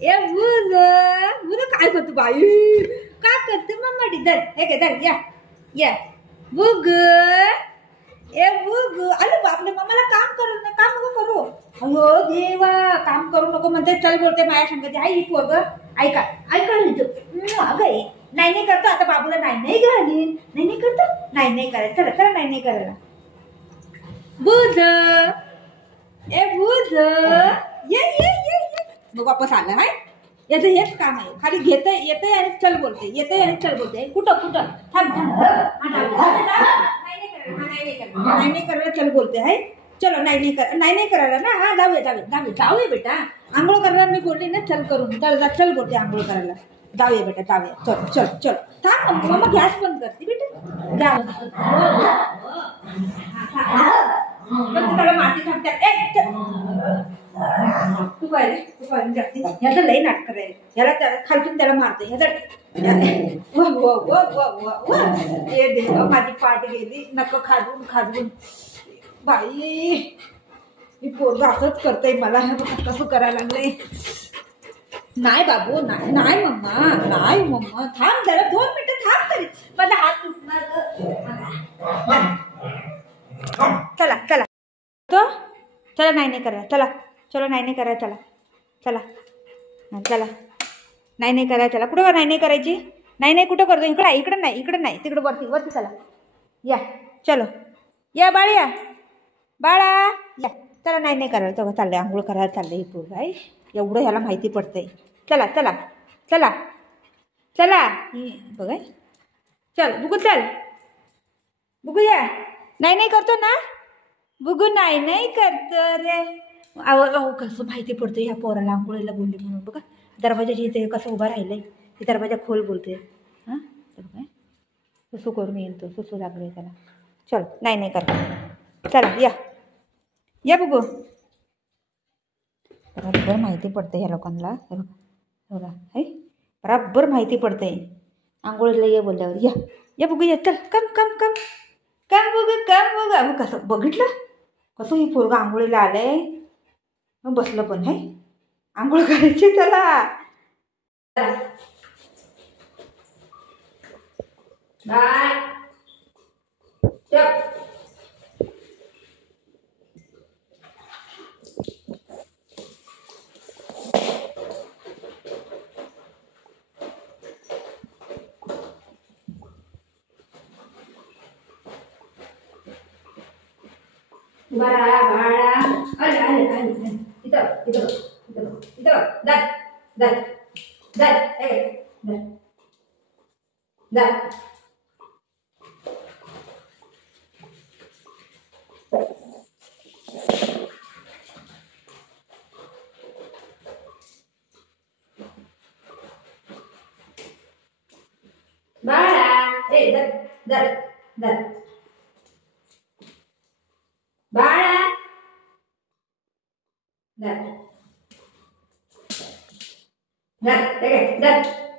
ए बुग बुग काय करतो बाई काय करते मम्मा धर हे घे धर या बुग ए बुग अरे बापले मम्माला काम करू ना काम नको करू अयो देवा काम करू नको म्हणते चल बोलते माया सांगते आई पोरग ऐका ऐका अगं नाही करतो आता बाबूला नाही घालीन नाही करतो नाही करायचं चला चला नाही करायला बुध ए बुध ये मग वापस आला नाही याचं हेच काम आहे खाली घेते येते आणि चल बोलते येते आणि चल बोलते कुठं थांब नाही करायला चल बोलते आहे चलो नाही करायला ना हा जाऊया बेटा आंघोळ करायला मी बोलली ना चल करून चल बोलते आंघोळ करायला जाऊया बेटा जाऊया चल थांब मग गॅस बंद करते बेटा त्याला माती थांबतात तू पाहिजे जाते ह्याचं लई नाटक आहे ह्याला खालतून त्याला मारते ह्याचा माझी पाठ गेली नक खाजवून बाई मी पोरग असंच करते मला कसं करायला लागले नाही बाबू नाही मम्मा थांब जरा 2 मिनिटं थांब तरी माझा हात तुटणार चला नाही करा चलो नाही करा चला नाही करा चला कुठं नाही करायची नाही कुठं करतो इकडे नाही तिकडे वरती चला या चलो या बाळा या चला नाही करायला तेव्हा चाललंय आंघोळ करायला चाललंय हे पोरं आहे एवढं ह्याला माहिती पडतंय चला बघ चल बुगू या नाही करतो ना बुगू नाही करतो रे अहो कसं माहिती पडतं ह्या पोराला आंघोळीला बोलली म्हणून बघा दरवाजाची इथे कसं उभा राहिलंय ते दरवाजा खोल बोलते हां काय सुसू करून येईल तो सुसू लागले त्याला चल नाही करतो चला या बघू बरोबर माहिती पडते ह्या लोकांना बघा है बरोबर माहिती पडते आंघोळीला ये बोलल्यावर या बघू या चल कम बघू मग कसं बघितलं कसं ही पोरगं आंघोळीला आलंय मग बसलं पण है आंघोळ करायची चला बाय बाळा आले इथं दर बाळा दर बाळा दर